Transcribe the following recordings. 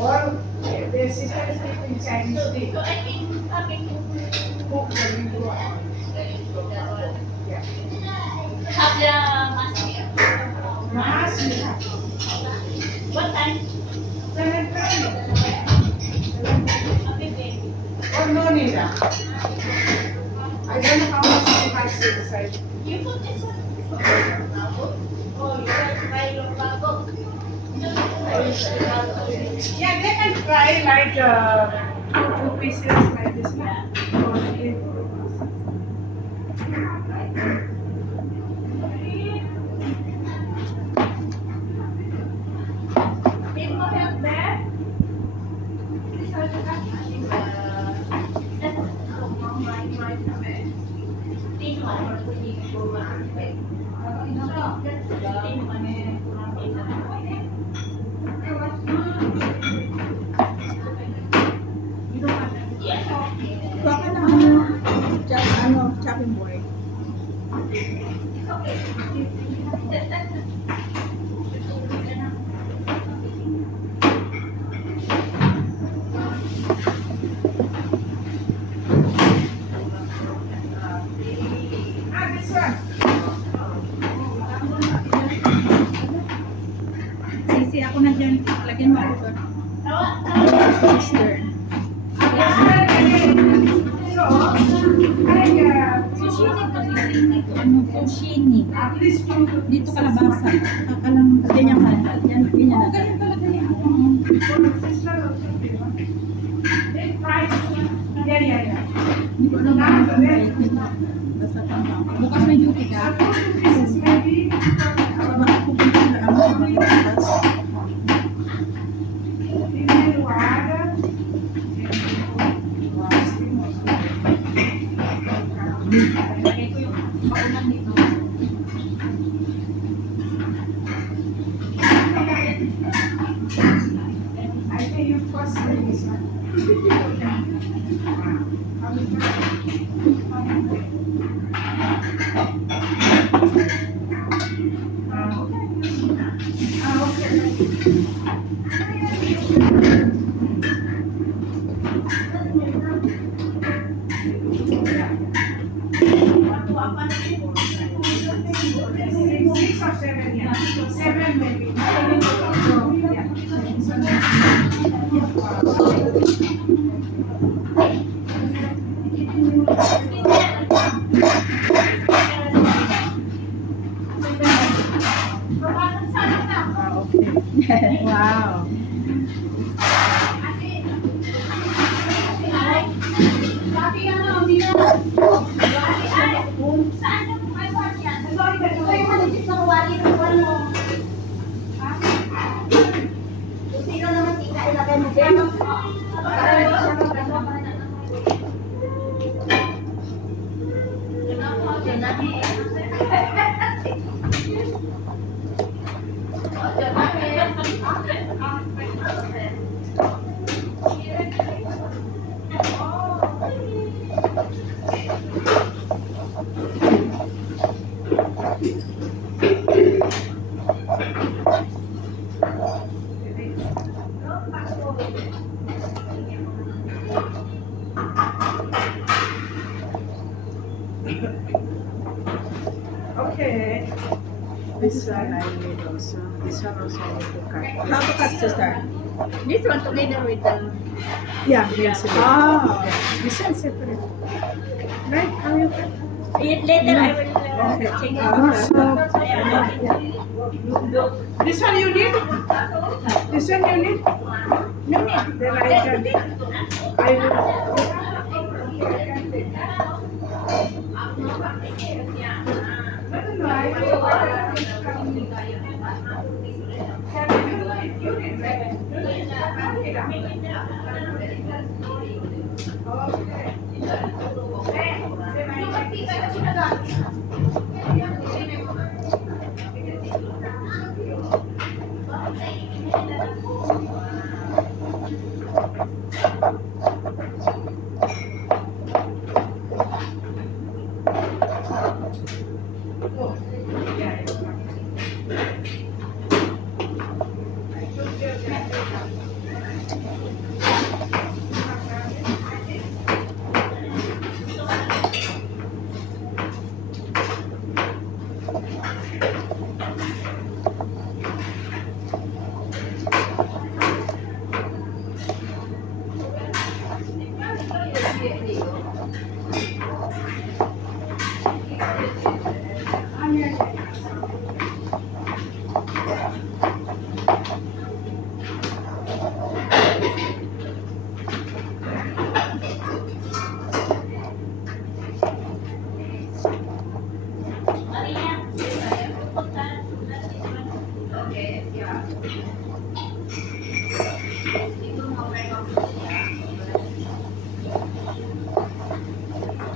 Or the sister is speaking Chinese. Cook when you go out. Yeah. Mass you have. What time? 7:30. Or no need. I don't know how much you have to decide. You put this one. Oh, you can try your bago. Yeah, they can try like two pieces like this one. Or three. Need more help there? Baka na chopping board. This one. Sisi, ako na dyan. Lagyan mo ako doon. Sister. Sushini. At least two. Dito kalabasa. Kakalang ganyan ka. Yan, ganyan na. They try. Yeah. Hindi ko alam kung ano yung basta pang bukas may duty ka. Two pieces maybe. Baka pupunta na ako. Even water. Lagay ko yung paunan dito. I think you first this one. Six or seven, yeah. Seven maybe. So, yeah. Wow. Okay. This one I need also. This one also I need to cut. How to cut, sister? This one together with the Yeah, yes. Oh. This one separate. Right? How you cut? later I will check it. Also, this one you need? This one you need? No need. Then I Dito mo may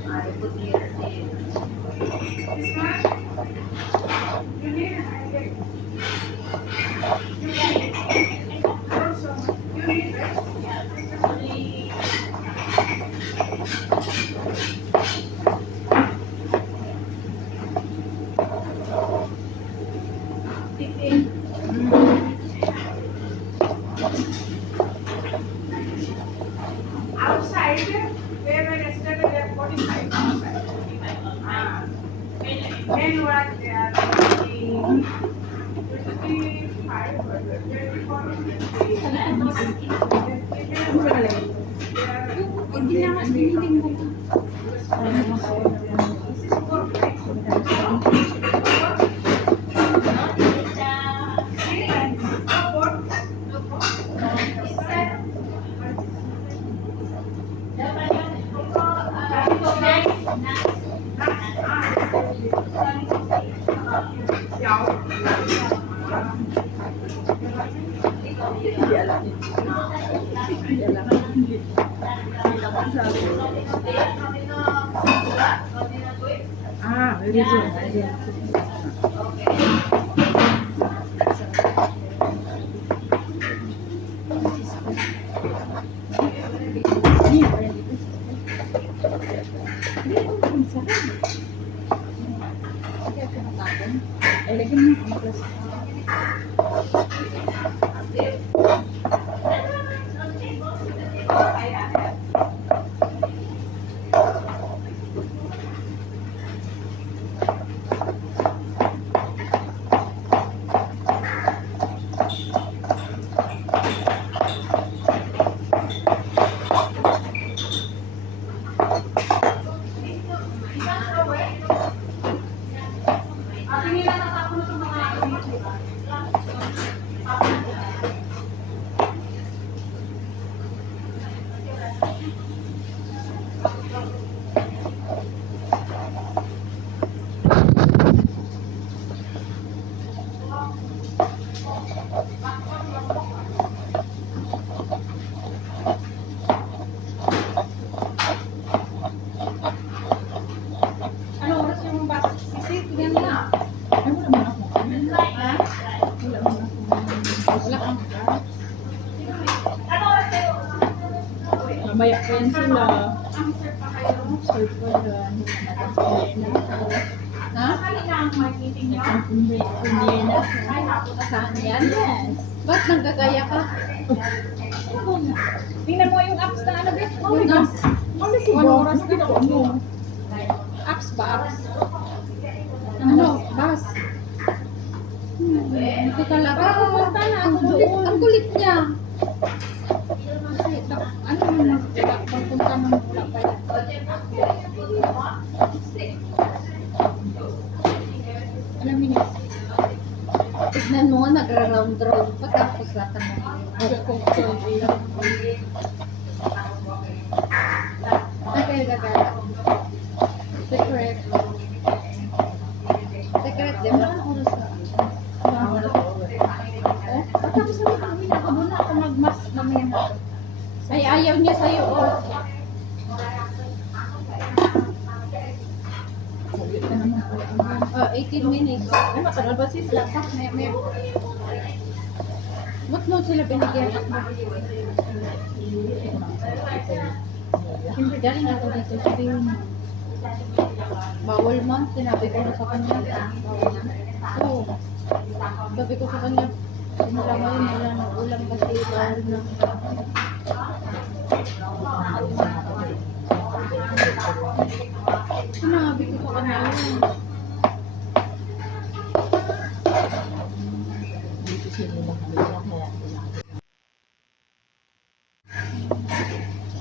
I put here this. This one? You need it? I get it. You need it. Also, you need it? Only Outside, where we yesterday they are 45 outside. Ah. Then what they are 25 or 24 or 20. Hindi na, hindi mo. This is for flights. See, and support. Ah, very good. Ay, lagyan mo ang plus. Ano oras yung bus? Sisi, tignan mo na. Ay, wala man ako. Wala man ako. Wala kang Ano oras kayo? Mamaya pa yan sila. Ang sir pa kayo. Sir pa yan. Ha? Kali na ang may meeting niyo? Hindi na. Ay, hapon na Saan yan? Yes. Ba't nagkagaya ka? Tingnan mo yung apps na ano, Beth. Oh, Ano? Ano ito ba? Anong oras Ano na? ano? Apps ba? Apps? Ano? Bus. Ito talaga. Pumunta na ako doon. Ang kulit niya. Kasi, ano naman? Pagpunta ng wala pa yan. Alam mo niya. Tignan mo, nagra-round-round pa tapos lahat ng Okay, gagala. Secret. Secret, di ba? Anong oras na? Oh, tapos na kami na ako na ako magmas mamaya na. Ay, ayaw niya sa'yo, oh. Oh, 18 minutes. Ay, matagal ba sis? Lapak, may. Ba't mo sila binigyan? Siyempre, galing ako dito. Sabihin mo. Bawal man, sinabi ko na sa kanya. Bawal na. Oo. Sabi ko sa kanya, sinula mo yun, wala na ulam kasi bawal na. Sinabi ko sa kanya yun.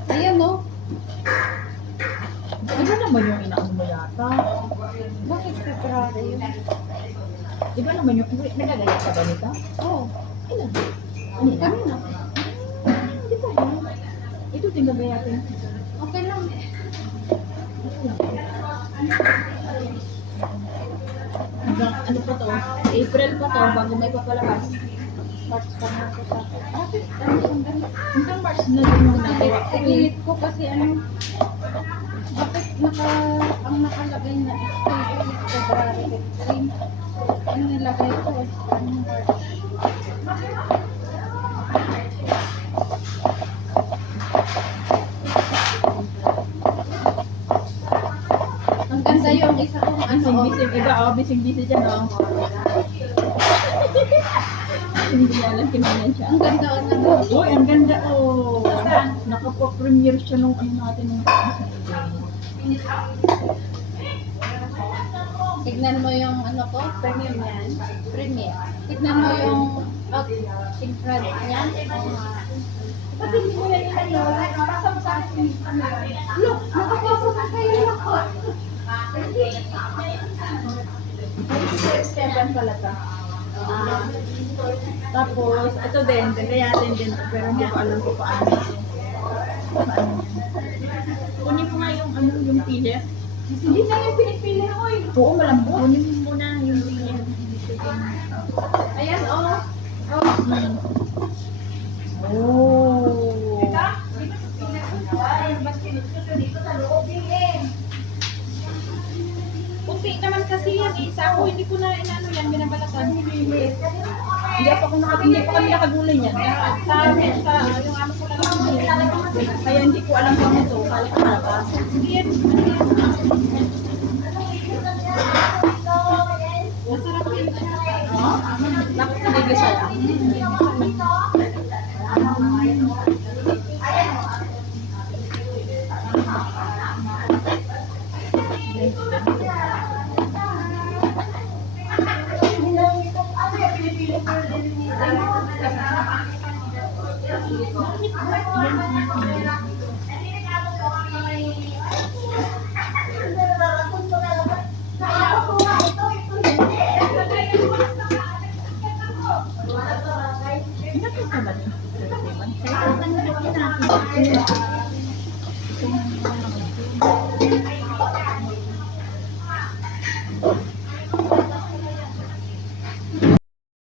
Ayan, no? Iba naman yung inaano mo yata. Bakit kakrara yun? Iba naman yung, nagagaya ka ba nito? Oo. Ilan? Ano kanina? Di ba ba? Ito tingnan ba yatin? Okay lang. Hanggang ano pa to? April pa to bago may papalabas. March pa na ako sa bakit? Hanggang March na din yung nagawa ko eh. Pilit ko kasi ano, bakit ang nakalagay na schedule is February 15. Ang nilagay ko is March. Ang ganda yung isa kong ano, Bising-bising. Iba, bising-bising dyan, oh. Hindi niya alam kinanan siya. ang ganda o naman. Uy, ang ganda, oh. Nakapo-premiere siya nung ano natin nung Tignan mo yung ano ko, premium yan. Premium. Tignan mo yung in front niya. Ba't hindi mo yan ano? Pasang sa akin. Look, nakapasok na kayo ako. Esteban pala to. Tapos, ito din, gagayatin din to, pero hindi ko alam kung paano ito. Paano yan. Kunin mo nga yung ano, yung pili. Hindi na yung pinipili ko eh. Oo, malambot. Kunin mo muna yung pili. Ayan, oh. Hmm. Oh. Ika, di ba pili ko? Ay, mas pinipili ko dito sa loob eh. Puti naman kasi yan eh. Sa ako, hindi ko na inano yan, binabalatan. Hindi pa kami nakagulay yan. Sa amin, sa yung ano ko lang. Kaya hindi ko alam kung ito. Kala ko labas. Yan. Masarap din siya. Bakit nagigisa lang? Ingat ka ba niya? Kaya natin natin.